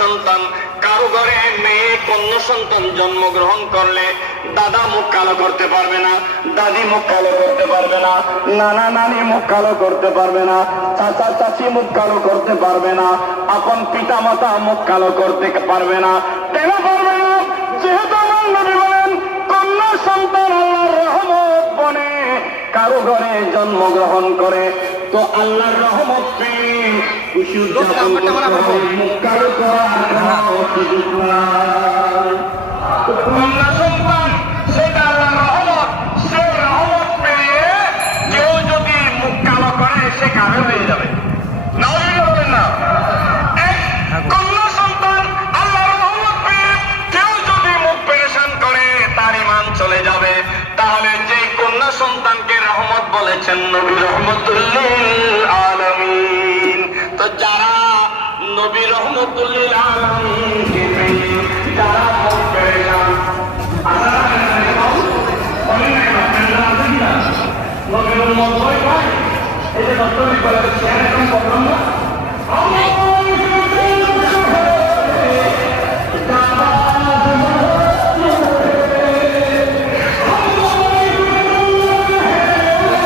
সন্তান, কারো ঘরে মেয়ে কন্যা সন্তান জন্মগ্রহণ করলে দাদা মুখ কালো করতে পারবে না, দাদি মুখ কালো করতে পারবে না, নানা নানি মুখ কালো করতে পারবে না, চাচা চাচি মুখ কালো করতে পারবে না, আপন পিতা মাতা মুখ কালো করতে পারবে না। কেন পারবে না? যেহেতু আমার নবী বলেন কন্যা সন্তান আল্লাহর রহমত বনে কারো ঘরে জন্মগ্রহণ করে, তো আল্লাহর রহমত পেয়ে খুশি উদযাপন করতে হবে, মুখ কালো করার সুযোগ নাই। কন্যা সন্তান সেটা আল্লাহর রহমত, সেই রহমত পেয়ে কেউ যদি মুখ কালো করে সে কাফের হয়ে যাবে। নাউজুবিল্লাহ বলেন না। কন্যা সন্তান আল্লাহর রহমত পেয়ে কেউ যদি মুখ পেরেশান করে তার ঈমান চলে যাবে। তাহলে যে কন্যা সন্তানকে রহমত বলেছেন নবী রহমতুল লিল আলামিন, তো যারা নবী রহমতুল লিল আলামিনকে পেয়ে যারা মুখ পেরেশান, নবীর উম্মত হয়, এই যে ডক্টর শেয়ার এখন করলাম না।